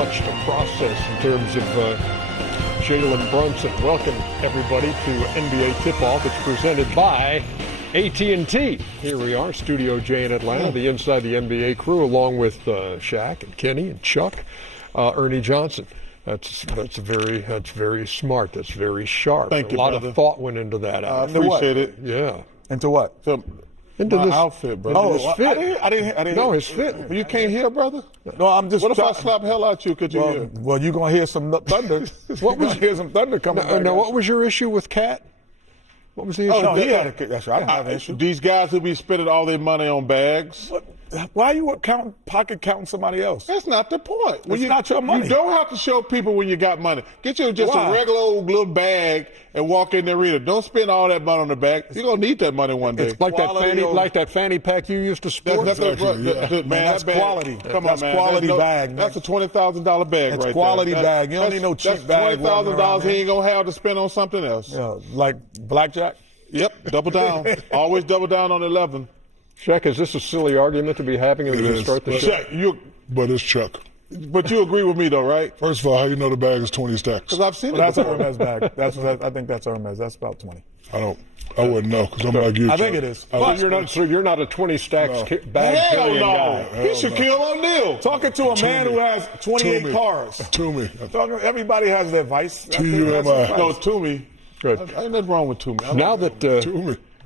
much to process in terms of Jalen Brunson. Welcome, everybody, to NBA Tip-Off. It's presented by AT&T. Here we are, Studio J in Atlanta, the Inside the NBA crew, along with Shaq and Kenny and Chuck, Ernie Johnson. That's very smart. That's very sharp. Thank you, a lot brother. of thought went into that. I appreciate it. Yeah. Into what? Into my this outfit, brother. Into his fit. I didn't. No, his fit. You can't hear, brother? No, I'm just. What if I slap hell out you? Could you hear? Well, you're gonna hear some thunder. What was hear some thunder coming? Now, what was your issue with Cat? What was the issue? Oh, no, with he had a, that's right. I don't have an issue. These guys who be spending all their money on bags. Why are you counting somebody else? That's not the point. It's not your money. You don't have to show people when you got money. Get you just a regular old little bag and walk in the arena. Don't spend all that money on the bag. You're gonna need that money one day. It's like that fanny pack you used to sport. That's quality. Come on, man. Quality bag. That's a $20,000 bag right there. That's quality bag. You don't need no cheap bag. That's $20,000 he ain't gonna have to spend on something else. Yeah, like blackjack. Yep, double down. Always double down on 11. Shaq, is this a silly argument to be having as we start the show? Shaq, but it's Chuck. But you agree with me, though, right? First of all, how you know the bag is 20 stacks? Because I've seen it That's before. Hermes bag. I think that's Hermes. That's about 20. I wouldn't know because I'm like you. I think it is. So you're not a 20 stacks bag Hell carrying no. guy. He Shaquille O'Neal. Talking to a man who has 28 cars. Toomey. Everybody has their vice. T-U-M-I. No, Toomey. Good. Ain't nothing wrong with Toomey.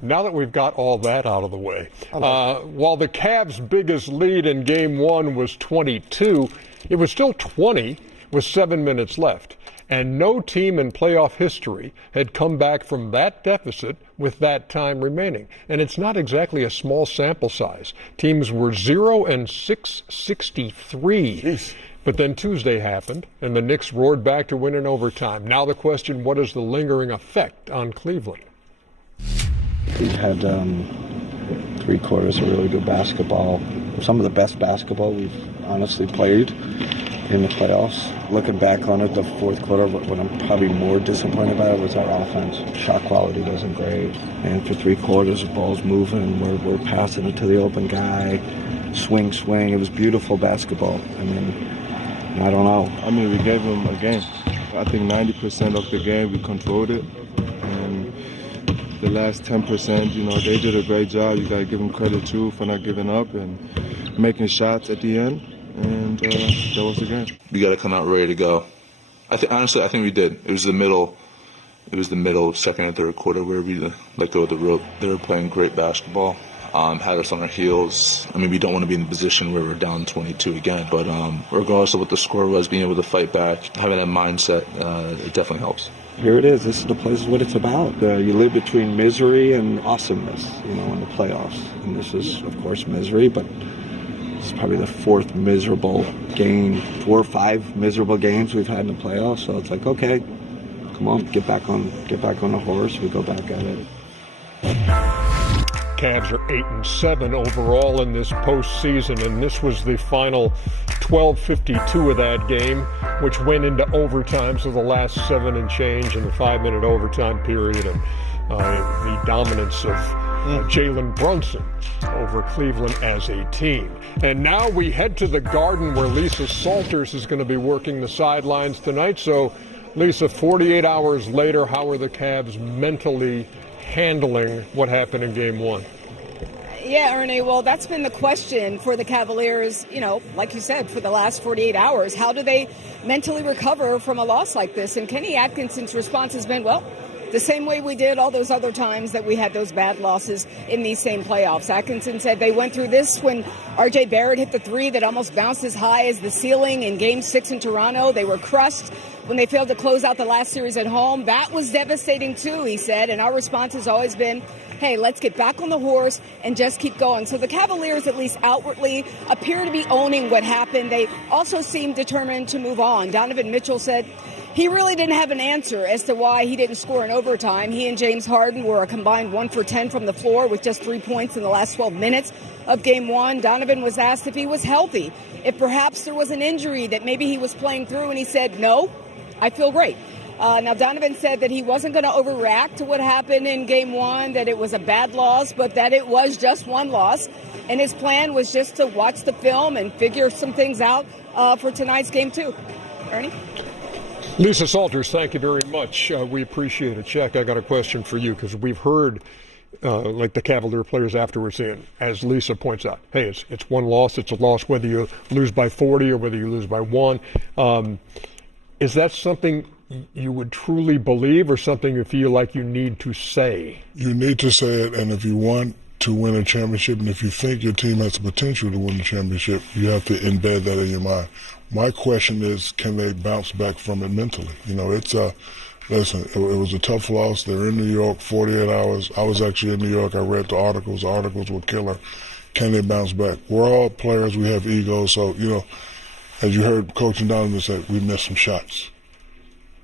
Now that we've got all that out of the way, while the Cavs' biggest lead in Game 1 was 22, it was still 20 with 7 minutes left. And no team in playoff history had come back from that deficit with that time remaining. And it's not exactly a small sample size. Teams were 0-663. Jeez. But then Tuesday happened, and the Knicks roared back to win in overtime. Now the question, what is the lingering effect on Cleveland? We've had 3 quarters of really good basketball. Some of the best basketball we've honestly played in the playoffs. Looking back on it, the fourth quarter, what I'm probably more disappointed about was our offense. Shot quality wasn't great. And for 3 quarters, the ball's moving. We're passing it to the open guy. Swing. It was beautiful basketball. I mean, I don't know. I mean, we gave them a game. I think 90% of the game we controlled it. And the last 10%, they did a great job. You got to give them credit, too, for not giving up and making shots at the end. And that was the game. We got to come out ready to go. Honestly, I think we did. It was the middle, second and third quarter where we let go of the rope. They were playing great basketball. Had us on our heels. I mean, we don't want to be in a position where we're down 22 again. But regardless of what the score was, being able to fight back, having that mindset, it definitely helps. Here it is. This is the place is what it's about. You live between misery and awesomeness, in the playoffs. And this is, of course, misery, but it's probably the 4th miserable game, 4 or 5 miserable games we've had in the playoffs. So it's like, okay, come on, get back on the horse. We go back at it. Cavs are 8-7 overall in this postseason, and this was the final 12:52 of that game, which went into overtime, so the last 7 and change in the 5-minute overtime period, and the dominance of Jalen Brunson over Cleveland as a team. And now we head to the Garden where Lisa Salters is going to be working the sidelines tonight. So, Lisa, 48 hours later, how are the Cavs mentally handling what happened in Game 1? Yeah, Ernie, well, that's been the question for the Cavaliers, like you said, for the last 48 hours. How do they mentally recover from a loss like this? And Kenny Atkinson's response has been, well, the same way we did all those other times that we had those bad losses in these same playoffs. Atkinson said they went through this when R.J. Barrett hit the 3 that almost bounced as high as the ceiling in Game 6 in Toronto. They were crushed when they failed to close out the last series at home. That was devastating, too, he said. And our response has always been, hey, let's get back on the horse and just keep going. So the Cavaliers, at least outwardly, appear to be owning what happened. They also seem determined to move on. Donovan Mitchell said he really didn't have an answer as to why he didn't score in overtime. He and James Harden were a combined 1 for 10 from the floor with just 3 points in the last 12 minutes of Game 1. Donovan was asked if he was healthy, if perhaps there was an injury that maybe he was playing through, and he said, no, I feel great. Now, Donovan said that he wasn't going to overreact to what happened in Game 1, that it was a bad loss, but that it was just one loss. And his plan was just to watch the film and figure some things out for tonight's Game 2. Ernie? Lisa Salters, thank you very much. We appreciate it. Shaq, I got a question for you because we've heard like the Cavalier players afterwards saying, as Lisa points out, hey, it's one loss. It's a loss whether you lose by 40 or whether you lose by 1. Is that something you would truly believe or something you feel like you need to say? You need to say it, and if you want to win a championship and if you think your team has the potential to win the championship, you have to embed that in your mind. My question is, can they bounce back from it mentally? You know, listen, it was a tough loss. They're in New York, 48 hours. I was actually in New York. I read the articles. The articles were killer. Can they bounce back? We're all players. We have egos. So, you know, as you heard Coach and Donovan say, we missed some shots.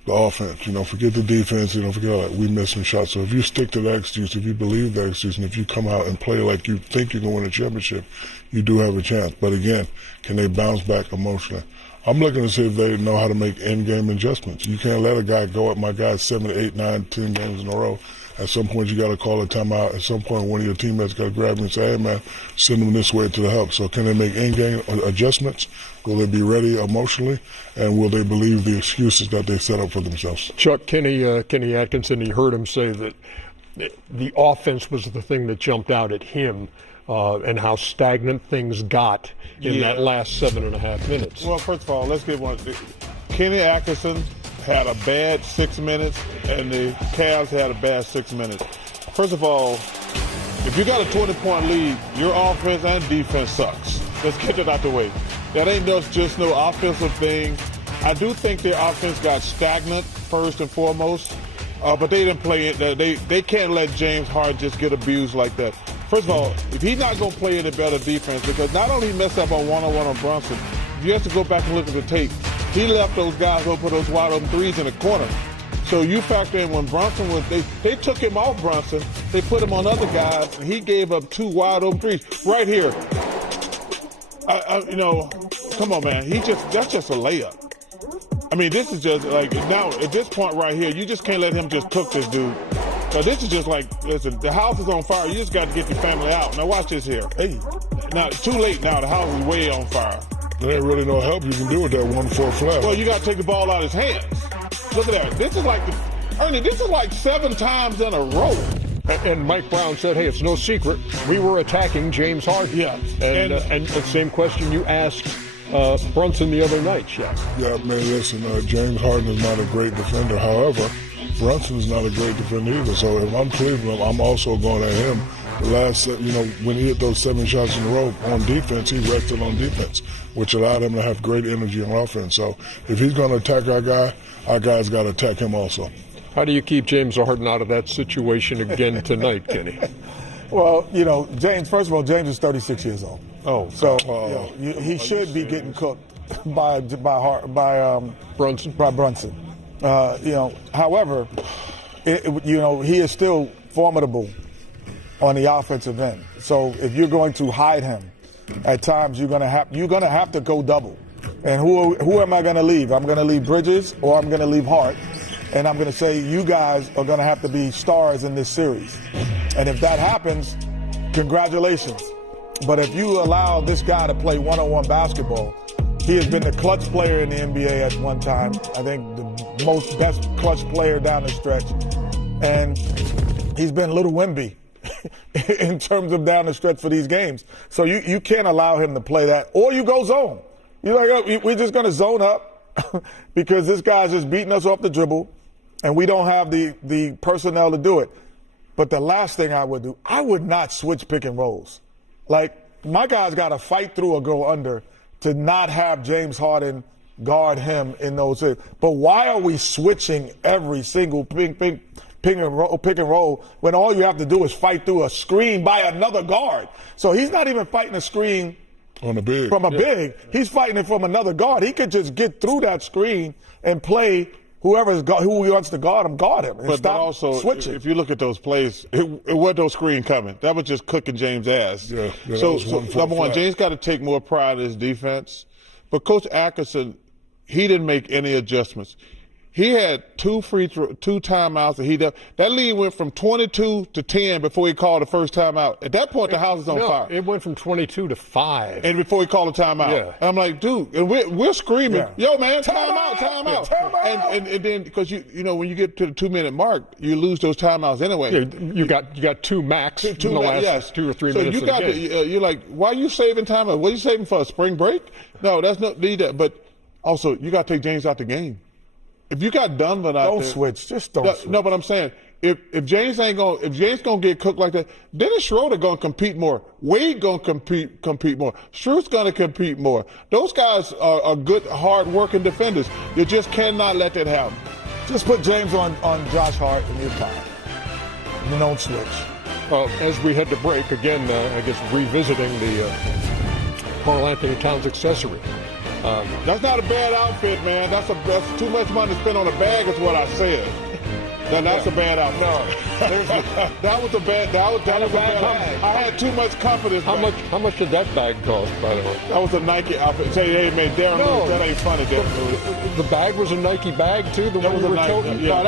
The offense, you know, forget the defense, you know, forget all that. We missed some shots. So if you stick to that excuse, if you believe that excuse, and if you come out and play like you think you're going to win a championship, you do have a chance. But again, can they bounce back emotionally? I'm looking to see if they know how to make in-game adjustments. You can't let a guy go at my guy 7, 8, 9, 10 games in a row. At some point, you got to call a timeout. At some point, one of your teammates got to grab me and say, hey, man, send them this way to the help. So can they make in-game adjustments? Will they be ready emotionally? And will they believe the excuses that they set up for themselves? Chuck, Kenny Atkinson, he heard him say that the offense was the thing that jumped out at him and how stagnant things got in that last 7.5 minutes. Well, first of all, let's get one. Kenny Atkinson had a bad 6 minutes, and the Cavs had a bad 6 minutes. First of all, if you got a 20-point lead, your offense and defense sucks. Let's get it out the way. That ain't just no offensive thing. I do think their offense got stagnant first and foremost, but they didn't play it. They can't let James Hart just get abused like that. First of all, if he's not going to play any better defense, because not only he messed up on one-on-one on Brunson, if you have to go back and look at the tape, he left those guys open for those wide open threes in the corner. So you factor in when Brunson was, they took him off Brunson, they put him on other guys, and he gave up 2 wide open threes right here. You know, come on, man. That's just a layup. I mean, this is just like, now at this point right here, you just can't let him just cook this dude. So this is just like, listen, the house is on fire. You just got to get your family out. Now watch this here. Hey, now it's too late now. The house is way on fire. There ain't really no help you can do with that 1-4 flat. Well, you got to take the ball out of his hands. Look at that. This is like, Ernie, this is like 7 times in a row. And Mike Brown said, hey, it's no secret. We were attacking James Harden. Yeah. And the same question you asked Brunson the other night, Shaq. Yeah, man, listen, James Harden is not a great defender. However, Brunson is not a great defender either. So if I'm Cleveland, I'm also going at him. The last, you know, when he hit those 7 shots in a row on defense, he rested on defense, which allowed him to have great energy on offense. So if he's going to attack our guy's got to attack him also. How do you keep James Harden out of that situation again tonight, Kenny? Well, you know, James, first of all, James is 36 years old. Oh, so you know, he should be getting cooked by Brunson. By Brunson. You know, however, you know, he is still formidable on the offensive end. So if you're going to hide him, at times you're gonna have to go double. And who am I going to leave? I'm going to leave Bridges or I'm going to leave Hart. And I'm going to say you guys are going to have to be stars in this series. And if that happens, congratulations. But if you allow this guy to play one-on-one basketball, he has been the clutch player in the NBA at one time. I think the best clutch player down the stretch. And he's been little Wemby in terms of down the stretch for these games. So you can't allow him to play that. Or you go zone. You're like, oh, we're just going to zone up because this guy's just beating us off the dribble. And we don't have the personnel to do it. But the last thing I would do, I would not switch pick and rolls. Like, my guy's got to fight through or go under to not have James Harden guard him in those areas. But why are we switching every single pick and roll when all you have to do is fight through a screen by another guard? So he's not even fighting a screen from a big. He's fighting it from another guard. He could just get through that screen and play who he wants to guard him and but also, switching. If you look at those plays, it wasn't no screen coming. That was just cooking James' ass. Yeah, so number one, James got to take more pride in his defense. But Coach Atkinson, he didn't make any adjustments. He had two timeouts, and that lead went from 22 to 10 before he called the first timeout. At that point, the house is on fire. It went from 22 to 5. And before he called a timeout. Yeah. And I'm like, dude, and we're screaming, Yeah. yo, man, timeout. And then, because, you know, when you get to the 2-minute mark, you lose those timeouts anyway. You got 2 max in the last 2 or 3 so minutes you of got the game. you're like, why are you saving timeout? What are you saving for, a spring break? No, that's not need that. But also, you got to take James out the game. If you got Donovan out Don't there, switch. Just don't switch. No, but I'm saying if James gonna get cooked like that, Dennis Schroeder gonna compete more. Wade gonna compete more. Struth's gonna compete more. Those guys are good, hard working defenders. You just cannot let that happen. Just put James on Josh Hart and you're fine. You don't switch. As we head to break, again, I guess revisiting the Karl Anthony Towns accessory. That's not a bad outfit, man. That's too much money to spend on a bag, is what I said. That's a bad outfit. No, that was a bad. That was a bad outfit. I had too much confidence. How much did that bag cost, by the way? That was a Nike outfit. Say, hey man, Darren Lewis, that ain't funny, Darren Lewis. The bag was a Nike bag too. That was a Nike. No,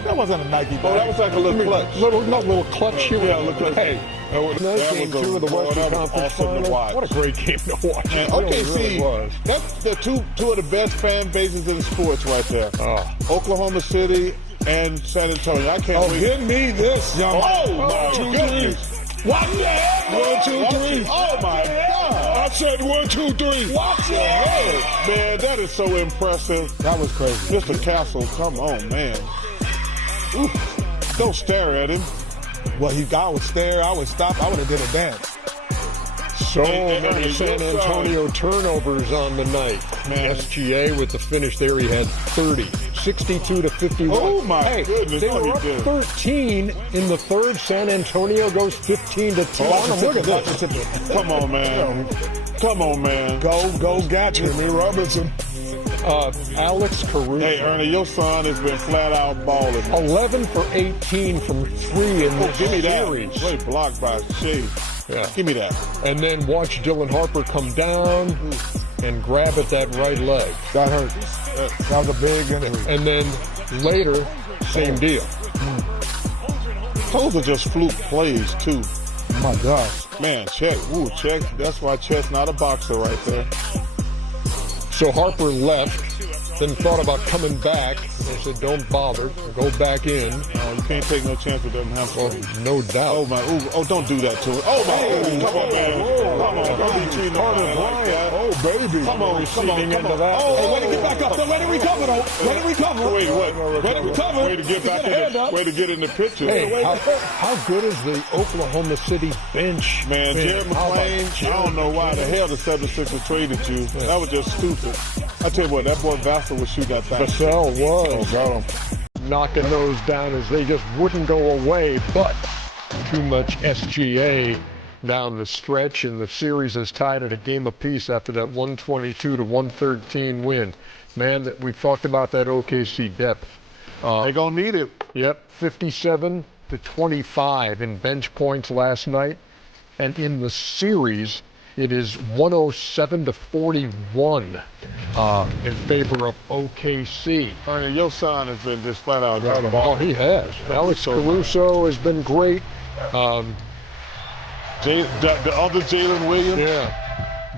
that wasn't a Nike bag. Oh, that was like a little clutch. Little clutch shoe. Yeah, look at Hey. Game 2 of the Western Conference Finals. What a great game to watch. And OKC, that's the two of the best fan bases in sports right there. Oklahoma City and San Antonio. I can't wait. Give me this, young man. My goodness. Watch your head. 1, 2, 3. Oh my God. I said 1, 2, 3. Watch your head. Man, that is so impressive. That was crazy. Mr. Castle, come on, man. Oof. Don't stare at him. Well, I would stare, I would stop, I would have did a dance. So many San Antonio turnovers on the night. Man. SGA with the finish there, he had 30. 62 to 51. Oh my goodness. They were up 13 in the third. San Antonio goes 15 to 10. Look at this. Come on, man. Come on, man. Go, Gatcher. Jimmy Robinson. Alex Caruso. Hey, Ernie, your son has been flat out balling. 11 for 18 from 3 in this Give me series. that. Great block by Shea. Yeah. Give me that. And then watch Dylan Harper come down and grab at that right leg. That hurt. That was a big injury. And then later, same deal. Those are just fluke plays, too. Oh my gosh. Man, check. Ooh, check. That's why Chet's not a boxer right there. So Harper left, then thought about coming back. They said, don't bother, go back in. You can't take no chance with them hamstrings. No doubt. Oh, my. Ooh, oh, don't do that to him. Oh, my. Come on, man. Come on. Don't be treating nobody like that. Oh, baby. Come on. Into that. Oh, Hey, let it get back up. Let it recover, though. Let it recover. Wait, what? Let it recover. Way to get back in the, way to get in the picture. Hey, how good is the Oklahoma City bench? Man, Jared McClain, I don't know why the hell the 76ers traded you. That was just stupid. I tell you what, that boy Vassell would shoot that thing. Vassell was. Oh, got him. Knocking those down as they just wouldn't go away, but too much SGA down the stretch, and the series is tied at a game apiece after that 122 to 113 win. Man, that we've talked about that OKC depth. They gonna need it. Yep, 57 to 25 in bench points last night, and in the series it is 107 to 41 in favor of OKC. Ernie, your son has been just flat out. Oh, he has. Alex Caruso has been great. The other Jalen Williams. Yeah.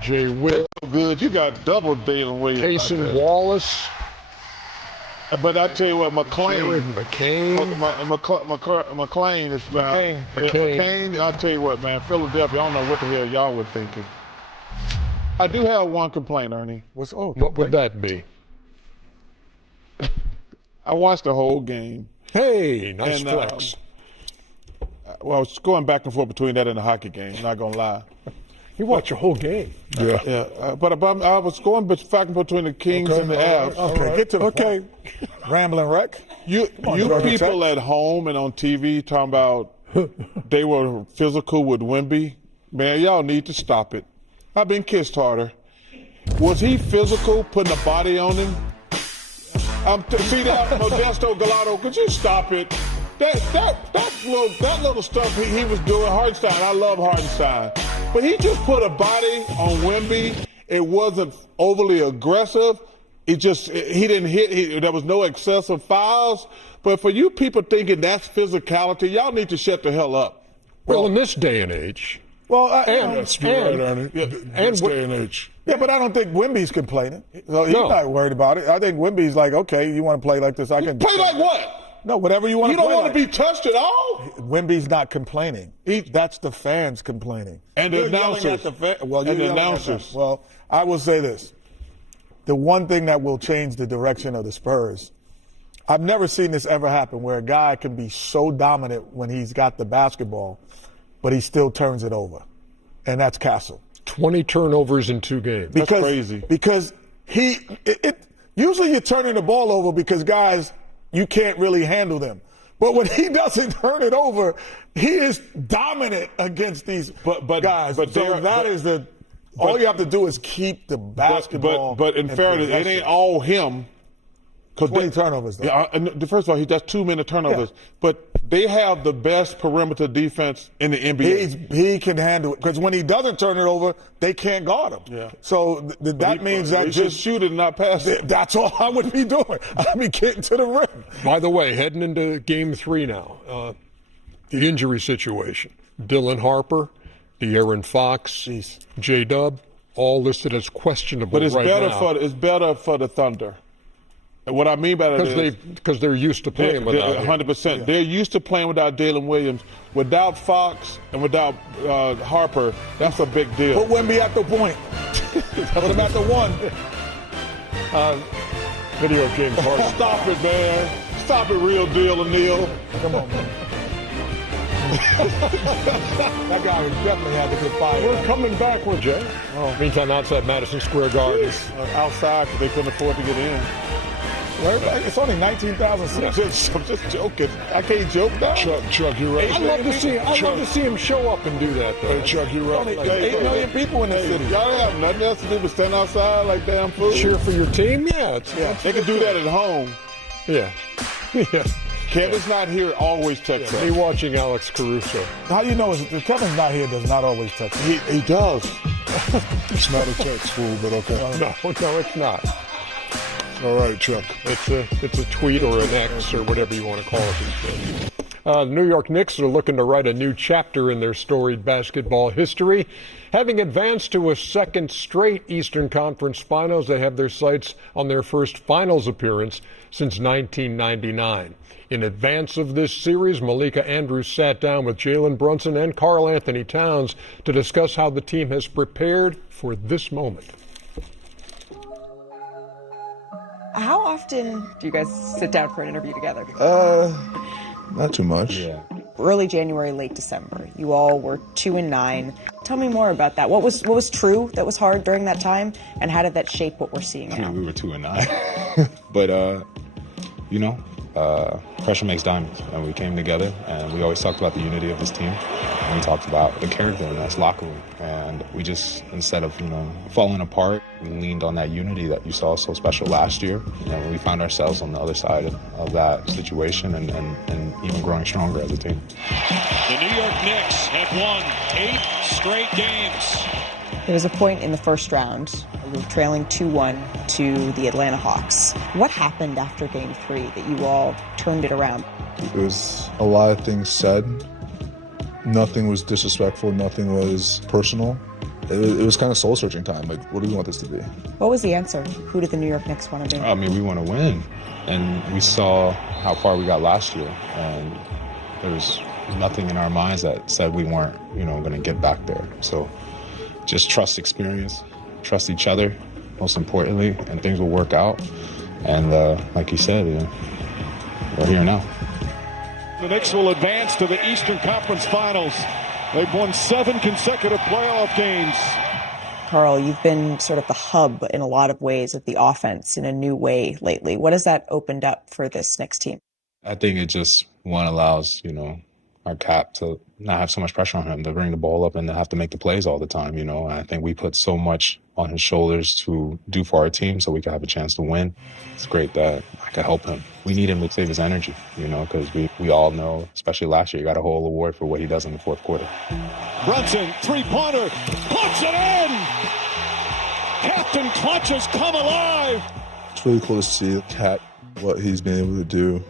Jay Witt. Good. You got double Jalen Williams. Jason Wallace. But I tell you what, McClain. McClain is McCain. I tell you what, man, Philadelphia. I don't know what the hell y'all were thinking. I do have one complaint, Ernie. What would that be? I watched the whole game. Hey, nice flex. Well, I was going back and forth between that and the hockey game. Not gonna lie. You watch the whole game. Yeah. But I was going back and forth between the Kings and the Avs. Okay, get to the point. Rambling wreck. You people at home and on TV talking about they were physical with Wemby. Man, y'all need to stop it. I've been kissed harder. Was he physical, putting a body on him? See that, Modesto Galato? Could you stop it? That little stuff he was doing, Hartenstein. I love Hartenstein, but he just put a body on Wemby. It wasn't overly aggressive. he didn't hit. There was no excessive fouls. But for you people thinking that's physicality, y'all need to shut the hell up. Well, in this day and age. Well, That's right, Ernie. This day and age. Yeah, but I don't think Wemby's complaining. So he's No. not worried about it. I think Wemby's like, okay, you want to play like this? I can Play like what? No, whatever you want You to play. don't want to be touched at all? Wemby's not complaining. That's the fans complaining. And the You're yelling announcers. at the well, And you're the yelling at them. announcers. Well, I will say this. The one thing that will change the direction of the Spurs, I've never seen this ever happen, where a guy can be so dominant when he's got the basketball, but he still turns it over. And that's Castle. 20 turnovers in 2 games. That's crazy. Because usually you're turning the ball over because guys, you can't really handle them. But when he doesn't turn it over, he is dominant against these guys. All you have to do is keep the basketball. But in fairness, it ain't all him. 20 turnovers, though. Yeah, first of all, that's 2 minute turnovers. Yeah. But they have the best perimeter defense in the NBA. He can handle it. Because when he doesn't turn it over, they can't guard him. Yeah. So that means that just shoot it and not pass it. That's all I would be doing. I'd be getting to the rim. By the way, heading into Game 3 now, the injury situation. Dylan Harper, De'Aaron Fox, J-Dub, all listed as questionable but it's right better now. It's better for the Thunder. And what I mean by that is because they're used to playing without 100%. Yeah. They're used to playing without Jalen Williams. Without Fox and without Harper, that's a big deal. Put Wemby at the point. Put him at the 1. Video of James Harden. Stop it, man. Stop it, real deal, O'Neal. Come on, man. That guy definitely had to get fired. We're coming back with Jay. Meantime, outside Madison Square Garden. Outside because they couldn't afford to get in. It's only 19,000 seats. I'm just joking. I can't joke now. Chuck, you're right. I'd love to see him show up and do that, though. Hey, Chuck, you're right. Only 8 million people in the city. Y'all have nothing else to do but stand outside like damn fools. Cheer for your team? Yeah. They can do that at home. Yeah. Yeah. Kevin's not here, always text us. Me watching Alex Caruso. How you know if Kevin's not here does not always text us? He does. It's not a text, fool, but okay. No, it's not. All right, Chuck. It's a tweet or an X or whatever you want to call it these days. The New York Knicks are looking to write a new chapter in their storied basketball history. Having advanced to a second straight Eastern Conference Finals, they have their sights on their first Finals appearance since 1999. In advance of this series, Malika Andrews sat down with Jalen Brunson and Karl Anthony Towns to discuss how the team has prepared for this moment. How often do you guys sit down for an interview together? Not too much. Yeah. Early January, late December. You all were 2-9. Tell me more about that. What was true that was hard during that time, and how did that shape what we're seeing now? We were 2-9, but pressure makes diamonds, and we came together, and we always talked about the unity of this team, and we talked about the character in this locker room, and we just, instead of falling apart, we leaned on that unity that you saw so special last year. We found ourselves on the other side of that situation, and even growing stronger as a team. The New York Knicks have won 8 straight games. There was a point in the first round, we were trailing 2-1 to the Atlanta Hawks. What happened after Game 3 that you all turned it around? There was a lot of things said. Nothing was disrespectful. Nothing was personal. It was kind of soul-searching time. Like, what do we want this to be? What was the answer? Who did the New York Knicks want to be? I mean, we want to win. And we saw how far we got last year. And there was nothing in our minds that said we weren't, going to get back there. So just trust experience, trust each other, most importantly, and things will work out. And like you said, we're here now. The Knicks will advance to the Eastern Conference Finals. They've won 7 consecutive playoff games. Karl, you've been sort of the hub in a lot of ways of the offense in a new way lately. What has that opened up for this Knicks team? I think it just, allows, our cap to not have so much pressure on him to bring the ball up and to have to make the plays all the time, I think we put so much on his shoulders to do for our team so we could have a chance to win. It's great that I could help him. We need him to save his energy, because we all know, especially last year, he got a whole award for what he does in the fourth quarter. Brunson, three-pointer, puts it in! Captain Clutch has come alive! It's really cool to see Cat, what he's been able to do.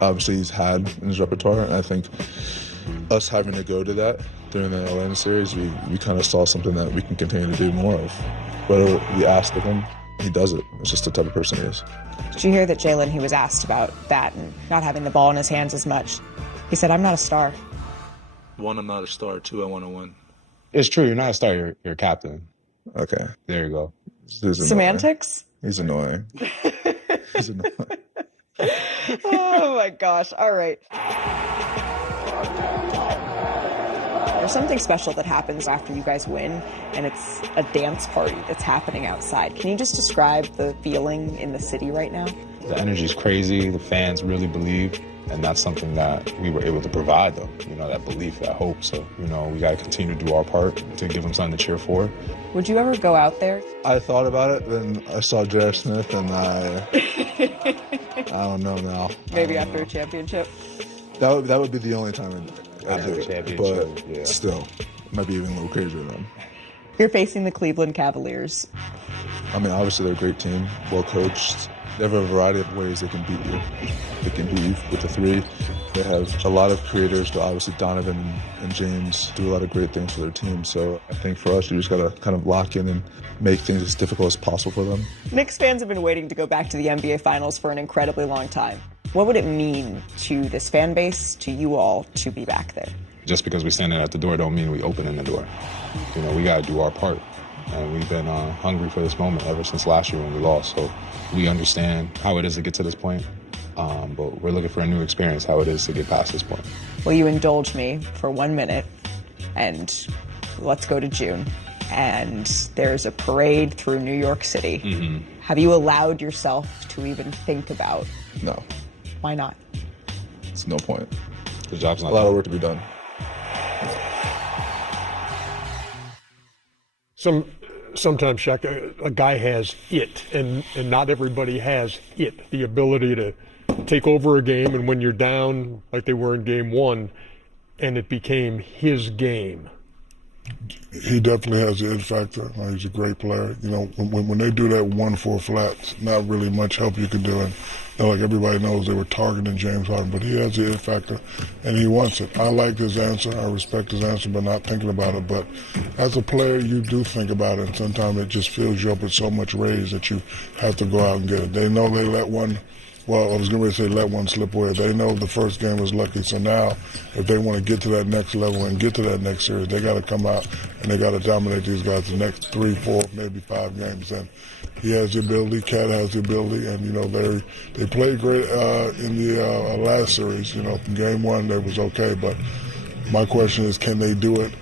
Obviously, he's had in his repertoire, and I think us having to go to that during the Atlanta series, we kind of saw something that we can continue to do more of. Whether we ask of him, he does it. It's just the type of person he is. Did you hear that Jalen, he was asked about that and not having the ball in his hands as much? He said, I'm not a star. 1, I'm not a star. 2, I want to win. It's true. You're not a star. You're a captain. Okay. There you go. Semantics? He's annoying. He's annoying. Oh, my gosh. All right. There's something special that happens after you guys win, and it's a dance party that's happening outside. Can you just describe the feeling in the city right now? The energy's crazy. The fans really believe, and that's something that we were able to provide them, that belief, that hope. So, we got to continue to do our part to give them something to cheer for. Would you ever go out there? I thought about it, then I saw J.R. Smith, and I don't know now. Maybe after a championship? That would be the only time I'd do it, but yeah. Still, it might be even a little crazier then. You're facing the Cleveland Cavaliers. I mean, obviously they're a great team, well coached. They have a variety of ways they can beat you. They can beat you with the 3. They have a lot of creators, but obviously Donovan and James do a lot of great things for their team. So I think for us, we just got to kind of lock in and make things as difficult as possible for them. Knicks fans have been waiting to go back to the NBA Finals for an incredibly long time. What would it mean to this fan base, to you all, to be back there? Just because we're standing at the door don't mean we open in the door. We got to do our part. And we've been hungry for this moment ever since last year when we lost. So we understand how it is to get to this point. But we're looking for a new experience, how it is to get past this point. Will you indulge me for 1 minute? And let's go to June. And there's a parade through New York City. Mm-hmm. Have you allowed yourself to even think about? No. Why not? It's no point. The job's not a lot done. of work to be done. Sometimes, Shaq, a guy has it, and not everybody has it, the ability to take over a game, and when you're down, like they were in game 1, and it became his game. He definitely has the it factor. He's a great player. When they do that 1-4 flats, not really much help you can do. And like everybody knows, they were targeting James Harden, but he has the it factor, and he wants it. I like his answer. I respect his answer, but not thinking about it. But as a player, you do think about it, and sometimes it just fills you up with so much rage that you have to go out and get it. They know they let one. Well, I was going to say let one slip away. They know the first game was lucky. So now, if they want to get to that next level and get to that next series, they got to come out and they got to dominate these guys the next 3, 4, maybe 5 games. And he has the ability. Cat has the ability. And, they played great in the last series. Game 1, they was okay. But my question is, can they do it?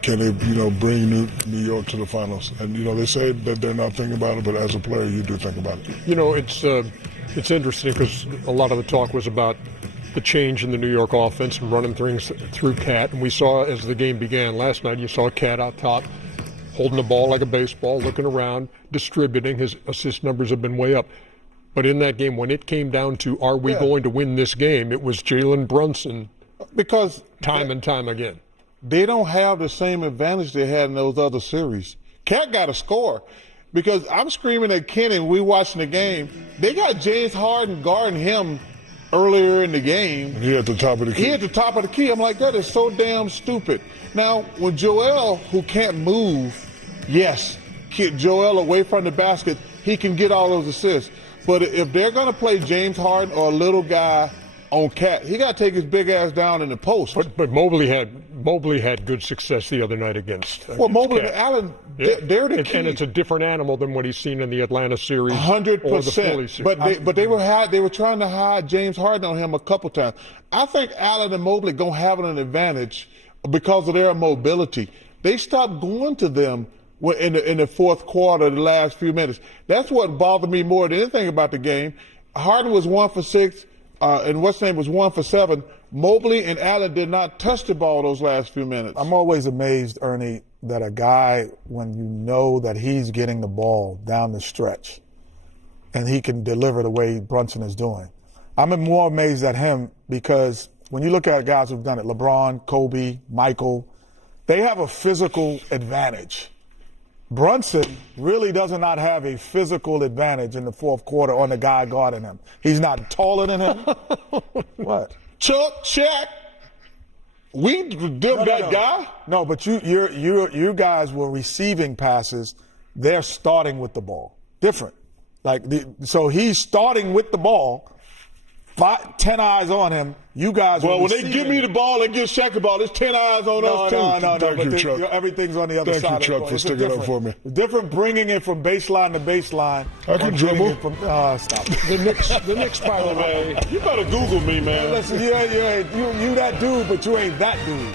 Can they, bring New York to the finals? And, they say that they're not thinking about it, but as a player, you do think about it. It's interesting because a lot of the talk was about the change in the New York offense and running things through Cat. And we saw as the game began last night, you saw Cat out top, holding the ball like a baseball, looking around, distributing. His assist numbers have been way up. But in that game, when it came down to are we going to win this game, it was Jalen Brunson because time and time again. They don't have the same advantage they had in those other series. Cat got to score. Because I'm screaming at Kenny and we watching the game. They got James Harden guarding him earlier in the game. He at the top of the key. He at the top of the key. I'm like, that is so damn stupid. Now, when Joel, who can't move, yes, get Joel away from the basket, he can get all those assists. But if they're going to play James Harden or a little guy on Cat, he got to take his big ass down in the post. But Mobley had good success the other night against Mobley Cat. and Allen, they're the key. And it's a different animal than what he's seen in the Atlanta series 100%. or the Philly series. But they were trying to hide James Harden on him a couple times. I think Allen and Mobley gonna have an advantage because of their mobility. They stopped going to them in the fourth quarter, the last few minutes. That's what bothered me more than anything about the game. Harden was 1 for 6. And what's name was 1 for 7. Mobley and Allen did not touch the ball those last few minutes. I'm always amazed, Ernie, that a guy, when you know that he's getting the ball down the stretch and he can deliver the way Brunson is doing. I'm more amazed at him because when you look at guys who've done it, LeBron, Kobe, Michael, they have a physical advantage. Brunson really does not have a physical advantage in the fourth quarter on the guy guarding him. He's not taller than him. What? Chuck, Shaq. That guy? No, but you guys were receiving passes. They're starting with the ball. Different. So he's starting with the ball. 10 eyes on him. You guys. Well, when they give me the ball and give Shaq the ball, there's 10 eyes on us too. No. Thank you, Chuck. Everything's on the other side. Thank you, Chuck, for sticking up for me. It's different bringing it from baseline to baseline. I can dribble. Stop. The Knicks, by the way. You better Google me, man. Listen, you that dude, but you ain't that dude.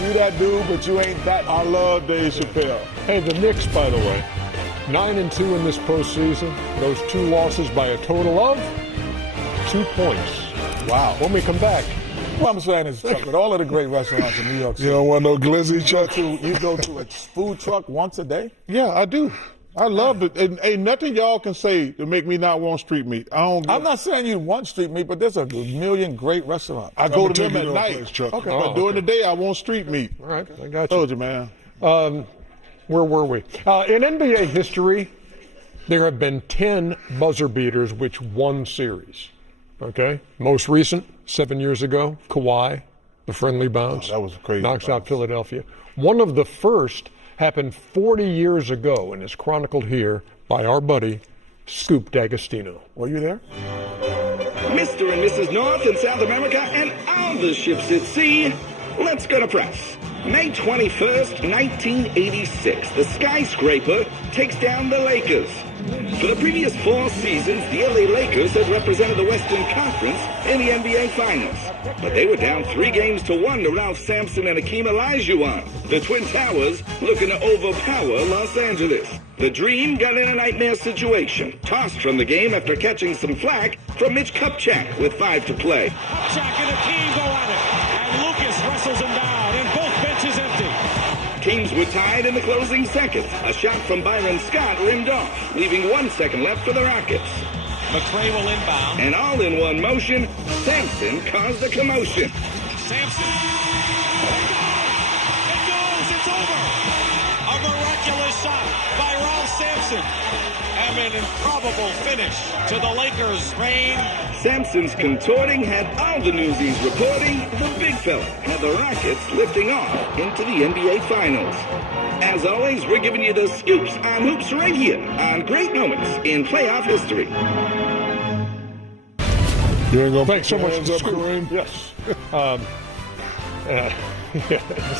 You that dude, but you ain't that dude. I love Dave Chappelle. Hey, the Knicks, by the way, 9-2 in this postseason. Those 2 losses by a total of 2 points. Wow. When we come back. What I'm saying is, Chuck, with all of the great restaurants in New York City. You don't want no glizzy, Chuck? You go to a food truck once a day? Yeah, I do. I love it. And ain't nothing y'all can say to make me not want street meat. I'm not saying you want street meat, but there's a million great restaurants. I go to them at night. Okay. But during the day, I want street meat. All right, I got you. Told you, man. Where were we? In NBA history, there have been 10 buzzer beaters which won series. Okay? Most recent, 7 years ago, Kawhi, the friendly bounce. That was crazy. Knocks out Philadelphia. One of the first happened 40 years ago and is chronicled here by our buddy, Scoop D'Agostino. Were you there? Mr. and Mrs. North and South America and all the ships at sea, let's go to press. May 21st, 1986, the skyscraper takes down the Lakers. For the previous 4 seasons, the LA Lakers had represented the Western Conference in the NBA Finals. But they were down 3-1 to Ralph Sampson and Hakeem Olajuwon. The Twin Towers looking to overpower Los Angeles. The Dream got in a nightmare situation, tossed from the game after catching some flack from Mitch Kupchak with 5 to play. Kupchak and Hakeem go at it, and Lucas wrestles him down, and both benches empty. Teams were tied in the closing seconds. A shot from Byron Scott rimmed off, leaving 1 second left for the Rockets. McRae will inbound. And all in one motion, Sampson caused a commotion. Sampson. It goes. It's over. A miraculous shot by Ralph Sampson. And an improbable finish to the Lakers' reign. Sampson's contorting had all the newsies reporting the big fella had the Rockets lifting off into the NBA Finals. As always, we're giving you the scoops on hoops right here on great moments in playoff history. You ain't gonna Thanks so much, hands up, Scoop. Kareem? Yes.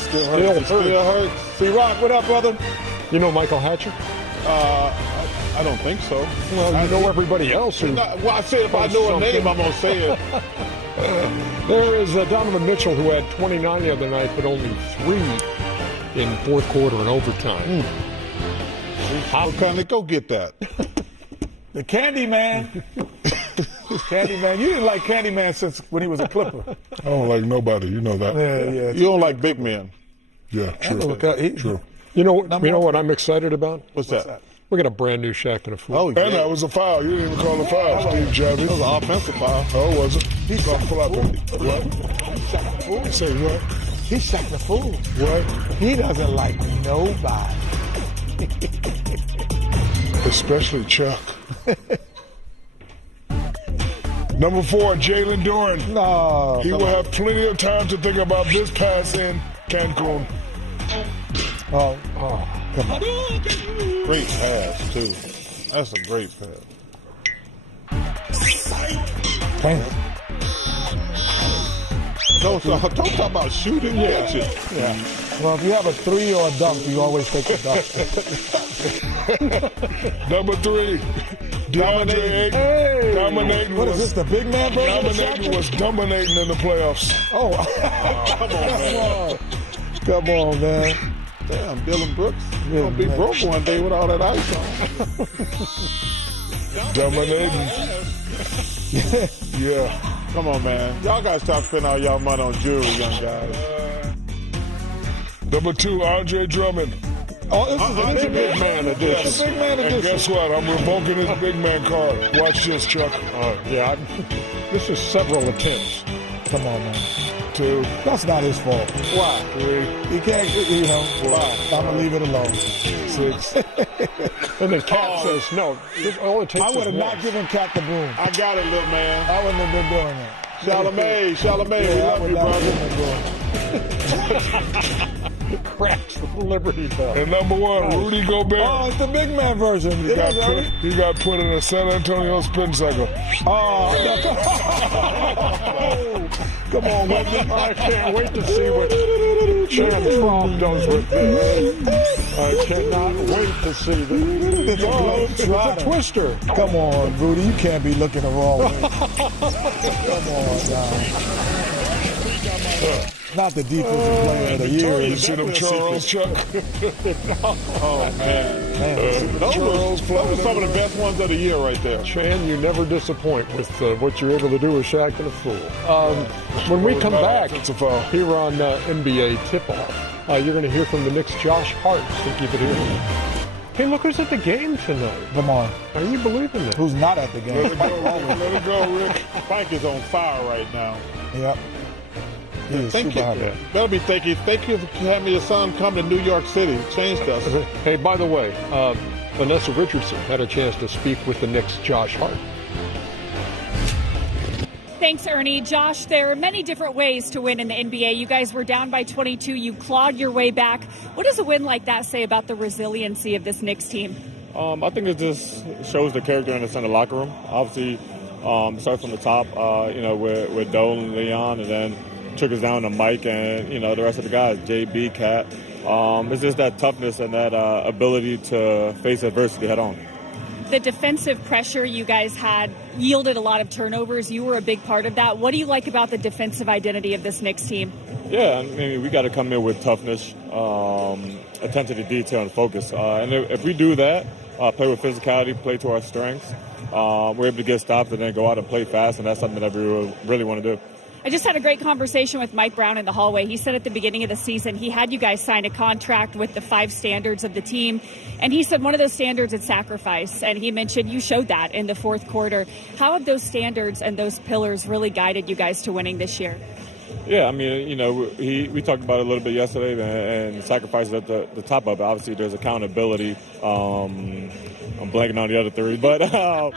Still hurts. C-Rock, what up, brother? You know Michael Hatcher? I don't think so. Well, you know everybody else. I say if I know a name, I'm going to say it. There is Donovan Mitchell, who had 29 the other night, but only 3 in fourth quarter and overtime. How can they go get that? The Candyman. Candyman. You didn't like Candyman since when he was a Clipper. I don't like nobody. You know that. Yeah. You don't like big men. Yeah, true. True. You know what I'm excited about? What's that? We got a brand new Shaqtin a fool. Oh, yeah. And that was a foul. You didn't even call a foul, Steve Jarvis. It was an offensive foul. Oh, was it? He shot the fool. What? He shot the fool. Say what? He shot the fool. What? He doesn't like nobody. Especially Chuck. Number 4, Jalen Duren. No. He will have plenty of time to think about this pass in Cancun. Oh, come on. Great pass, too. That's a great pass. Don't talk about shooting yet. Yeah. Well, if you have a 3 or a dunk, you always take the dunk. Number 3, DeAndre Ayton. Hey. Dominating. What is this, the big man version of Dominating Shaq? was dominating in the playoffs. Oh, come on, man. Damn, Dylan Brooks. You're going to be broke one day with all that ice on. Dominating. Yeah. Come on, man. Y'all got to stop spending all y'all money on jewelry, young guys. Number 2, Andre Drummond. Oh, this is a big man edition. Yes. And guess what? I'm revoking his big man card. Watch this, Chuck. Yeah, this is several attempts. Come on, man. 2. That's not his fault. Why? 3. He can't, why? I'm going to leave it alone. 6. And then Cat says, no, all it takes I would have is not one. given Cat the broom. I got it, little man. I wouldn't have been doing that. Charlamagne, we love you, brother. Cracks the Liberty Bell. And number 1, Rudy Gobert. Oh, it's the big man version. He got put in a San Antonio spin cycle. Come on, Wemby. I can't wait to see what Chan Trump does with this. I cannot wait to see this. It's a twister. Come on, Rudy. You can't be looking the wrong way. Come on, now. Not the defensive player of the year. You see them Charles Chuck? Oh, man. Those were some of the best ones of the year right there. Chan, you never disappoint with what you're able to do with Shaqtin a fool. When we come back here on NBA Tip-Off, you're going to hear from the Knicks' Josh Hart. So keep it here. Hey, look who's at the game tonight. Lamar. Are you believing that? Who's not at the game? Let it go, Rick. Spike is on fire right now. Yep. He is Thank super you. happy. That'll be thank you for having your son come to New York City. Changed us. Hey, by the way, Vanessa Richardson had a chance to speak with the Knicks' Josh Hart. Thanks, Ernie. Josh, there are many different ways to win in the NBA. You guys were down by 22. You clawed your way back. What does a win like that say about the resiliency of this Knicks team? I think it just shows the character in the locker room. Obviously, starts from the top, with Dole and Leon, and then trickles down to Mike and, the rest of the guys, JB, Cat. It's just that toughness and that ability to face adversity head on. The defensive pressure you guys had yielded a lot of turnovers. You were a big part of that. What do you like about the defensive identity of this Knicks team? Yeah, I mean, we got to come in with toughness, attention to detail, and focus. And if we do that, play with physicality, play to our strengths, we're able to get stopped and then go out and play fast, and that's something that we really want to do. I just had a great conversation with Mike Brown in the hallway. He said at the beginning of the season he had you guys sign a contract with the 5 standards of the team. And he said one of those standards is sacrifice. And he mentioned you showed that in the fourth quarter. How have those standards and those pillars really guided you guys to winning this year? Yeah, I mean, we talked about it a little bit yesterday, and sacrifice at the top of it. Obviously, there's accountability. I'm blanking on the other 3, but I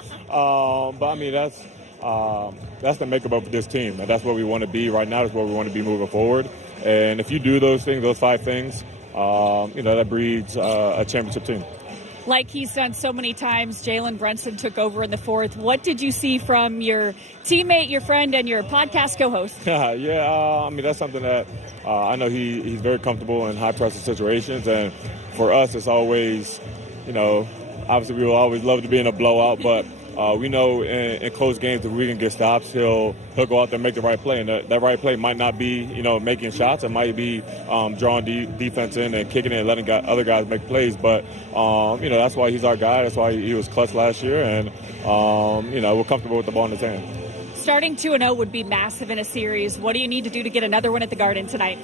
mean, that's the makeup of this team, and that's what we want to be right now. That's what we want to be moving forward. And if you do those things, those 5 things, that breeds a championship team. Like he's done so many times, Jalen Brunson took over in the fourth. What did you see from your teammate, your friend, and your podcast co-host? I mean, that's something that I know he's very comfortable in high-pressure situations. And for us, it's always, obviously we will always love to be in a blowout, but we know in close games that we can get stops. He'll go out there and make the right play, and that right play might not be making shots. It might be drawing defense in and kicking it and letting other guys make plays. But that's why he's our guy. That's why he was clutch last year, and we're comfortable with the ball in his hand. Starting 2-0 would be massive in a series. What do you need to do to get another one at the Garden tonight?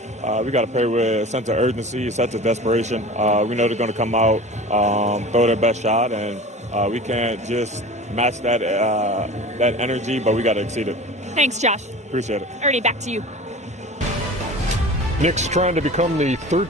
We got to play with a sense of urgency, a sense of desperation. We know they're going to come out, throw their best shot, and we can't just match that energy, but we got to exceed it. Thanks, Josh. Appreciate it. Ernie, back to you. Knicks trying to become the 13th